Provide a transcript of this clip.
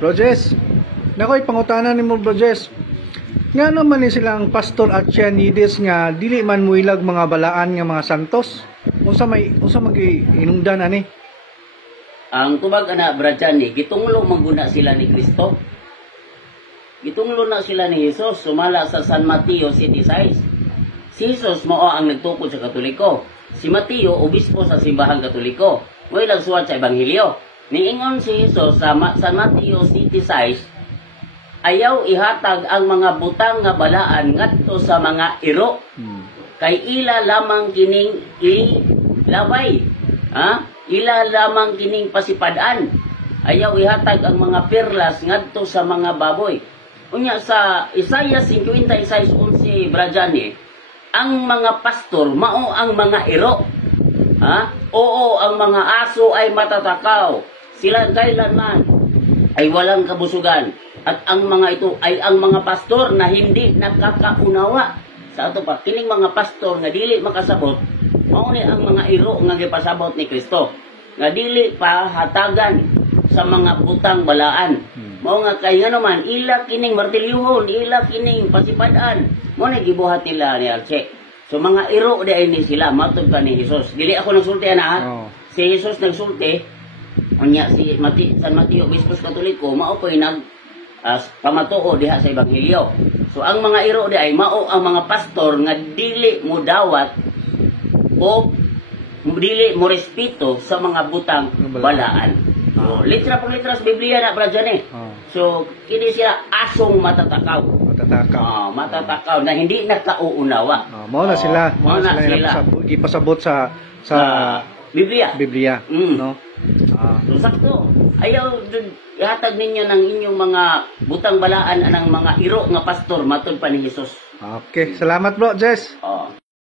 Bro Jess, nakoy pangutanan nimo Bro Jess. Nga naman ni silang pastor at Chianides nga dili man muilag mga balaan nga mga santos. Unsa mag-inungdan ani? Ang tubag ana Brad ni, gitunglo mangguna sila ni Kristo. Gitunglo na sila ni Jesus sumala sa San Mateo 7:6. Si Jesus mao ang nagtukod sa Katoliko. Si Mateo obispo sa simbahan Katoliko. Mo'y nagsuwat sa Ebanghelyo. Niingon si Jesus sa San Mateo 7:6, ayaw ihatag ang mga butang nga balaan ngadto sa mga iro. Kay ila lamang kining ilaway. Ila lamang kining pasipadan. Ayaw ihatag ang mga perlas ngadto sa mga baboy. Unya sa Isaiah 56:11 Brajani, ang mga pastor mao ang mga iro. Oo, ang mga aso ay matatakaw. Sila kailanman ay walang kabusugan. At ang mga ito ay ang mga pastor na hindi nakakaunawa. Sa ato pa, kining mga pastor nga dili makasabot, mao ni ang mga iro nga gipasabot ni Kristo. Nga dili pa hatagan sa mga butang balaan. Mao nga kay nga naman, ila kining martilyuhon, ila kining pasipadan. Mao ni gibuhat nila ni Arche. So mga iro di ay ni sila, matod pa ni Jesus. Dili ako nagsulti na Si Jesus nagsulti. Unya si San Mateo Obispo Katoliko mao po'y pamatuo diha sa Ebanghelyo. So ang mga iro di ay mao ang mga pastor nga dili mo dawat o dili mo respeto sa mga butang balaan. So, litra por litra sa Biblia na Brad Johnny. So kini sila asong matatakaw. Matatakaw na hindi nakauunawa. Mao na sila. Mao na sila. Gipasabot sa Biblia. No? So sakto. Ayaw ihatag ninyo ng inyong mga butang balaan anang mga iro nga pastor matod pa ni Jesus. Okay, salamat Bro Jess.